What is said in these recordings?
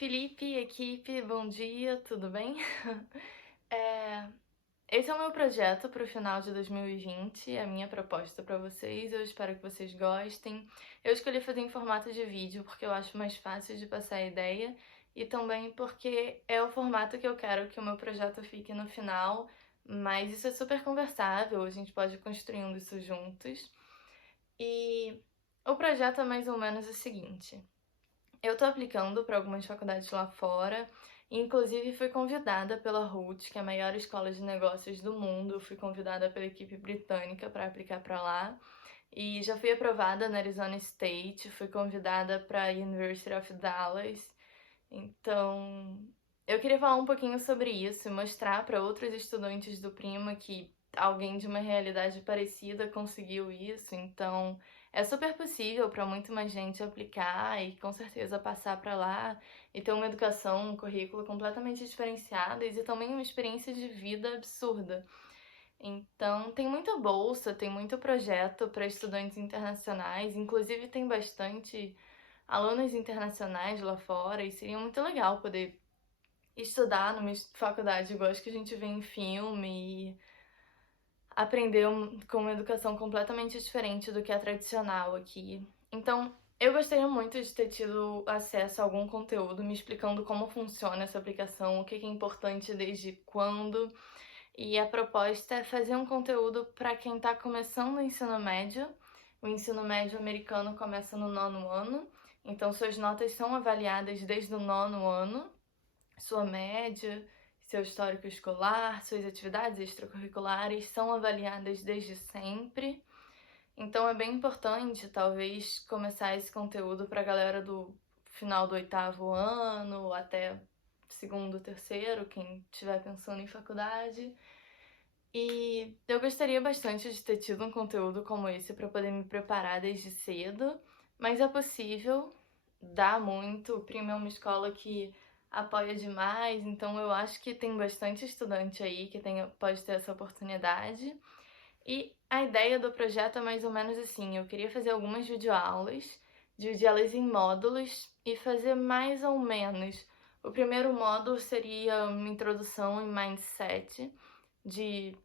Felipe, equipe, bom dia, tudo bem? É, Esse é o meu projeto para o final de 2020, a minha proposta para vocês, eu espero que vocês gostem. Eu escolhi fazer em formato de vídeo porque eu acho mais fácil de passar a ideia e também porque é o formato que eu quero que o meu projeto fique no final, mas isso é super conversável, a gente pode ir construindo isso juntos. E o projeto é mais ou menos o seguinte. Eu tô aplicando para algumas faculdades lá fora, e inclusive fui convidada pela RUT, que é a maior escola de negócios do mundo. Fui convidada pela equipe britânica para aplicar para lá. E já fui aprovada na Arizona State, fui convidada para a University of Dallas. Então, eu queria falar um pouquinho sobre isso e mostrar para outros estudantes do Prima que alguém de uma realidade parecida conseguiu isso. Então, é super possível para muito mais gente aplicar e com certeza passar para lá e ter uma educação, um currículo completamente diferenciadas e também uma experiência de vida absurda. Então, tem muita bolsa, tem muito projeto para estudantes internacionais, inclusive tem bastante alunos internacionais lá fora e seria muito legal poder estudar numa faculdade igual as que a gente vê em filme e aprender com uma educação completamente diferente do que é tradicional aqui. Então, eu gostaria muito de ter tido acesso a algum conteúdo me explicando como funciona essa aplicação, o que é importante desde quando. E a proposta é fazer um conteúdo para quem está começando o ensino médio. O ensino médio americano começa no 9º ano, então suas notas são avaliadas desde o 9º ano, sua média, seu histórico escolar, suas atividades extracurriculares são avaliadas desde sempre. Então é bem importante, talvez, começar esse conteúdo para a galera do final do 8º ano, até segundo, terceiro, quem estiver pensando em faculdade. E eu gostaria bastante de ter tido um conteúdo como esse para poder me preparar desde cedo, mas é possível, dá muito. O Prima é uma escola que apoia demais, então eu acho que tem bastante estudante aí que pode ter essa oportunidade. E a ideia do projeto é mais ou menos assim: eu queria fazer algumas videoaulas, dividir elas em módulos e fazer mais ou menos. O primeiro módulo seria uma introdução em mindset, de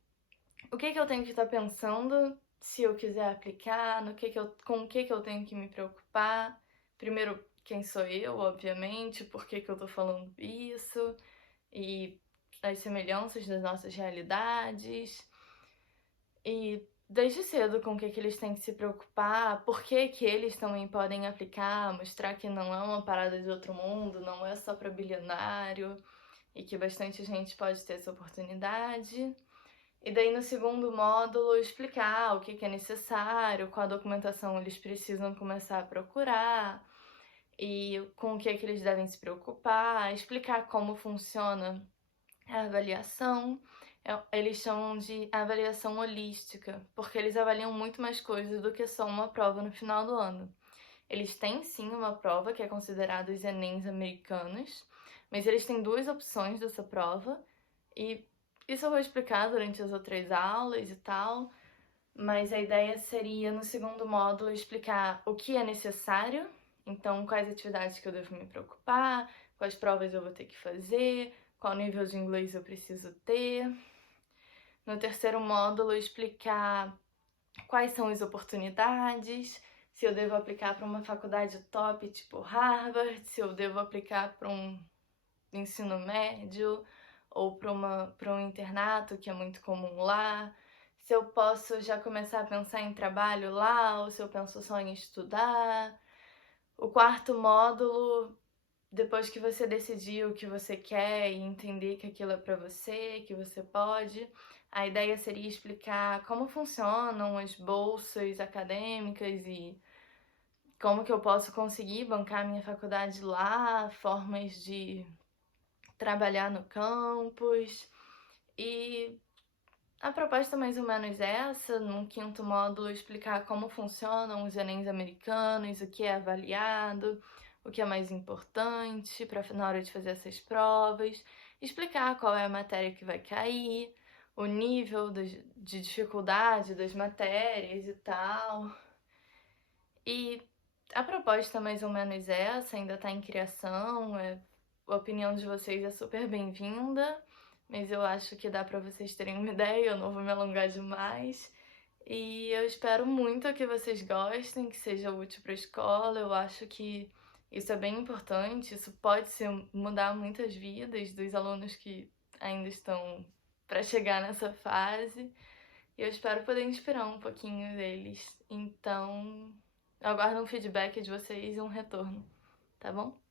o que eu tenho que estar pensando se eu quiser aplicar, com o que eu tenho que me preocupar. Primeiro, quem sou eu, obviamente, por que eu tô falando isso, e as semelhanças das nossas realidades. E desde cedo com o que eles têm que se preocupar, por que eles também podem aplicar, mostrar que não é uma parada de outro mundo, não é só para bilionário, e que bastante gente pode ter essa oportunidade. E daí no segundo módulo explicar o que é necessário, qual documentação eles precisam começar a procurar e com o que eles devem se preocupar, explicar como funciona a avaliação. Eles chamam de avaliação holística, porque eles avaliam muito mais coisas do que só uma prova no final do ano. Eles têm sim uma prova que é considerada os Enems americanos, mas eles têm duas opções dessa prova e isso eu vou explicar durante as outras aulas e tal, mas a ideia seria no segundo módulo explicar o que é necessário, então quais atividades que eu devo me preocupar, quais provas eu vou ter que fazer, qual nível de inglês eu preciso ter. No terceiro módulo explicar quais são as oportunidades, se eu devo aplicar para uma faculdade top tipo Harvard, se eu devo aplicar para um ensino médio ou para um internato, que é muito comum lá, se eu posso já começar a pensar em trabalho lá ou se eu penso só em estudar. O quarto módulo, depois que você decidir o que você quer e entender que aquilo é para você, que você pode, a ideia seria explicar como funcionam as bolsas acadêmicas e como que eu posso conseguir bancar minha faculdade lá, formas de trabalhar no campus. E a proposta mais ou menos é essa, no quinto módulo explicar como funcionam os Enems americanos, o que é avaliado, o que é mais importante para na hora de fazer essas provas, explicar qual é a matéria que vai cair, o nível de dificuldade das matérias e tal. E a proposta mais ou menos é essa, ainda está em criação, a opinião de vocês é super bem-vinda, mas eu acho que dá pra vocês terem uma ideia, eu não vou me alongar demais. E eu espero muito que vocês gostem, que seja útil para a escola. Eu acho que isso é bem importante, isso pode mudar muitas vidas dos alunos que ainda estão para chegar nessa fase. E eu espero poder inspirar um pouquinho deles. Então, eu aguardo um feedback de vocês e um retorno, tá bom?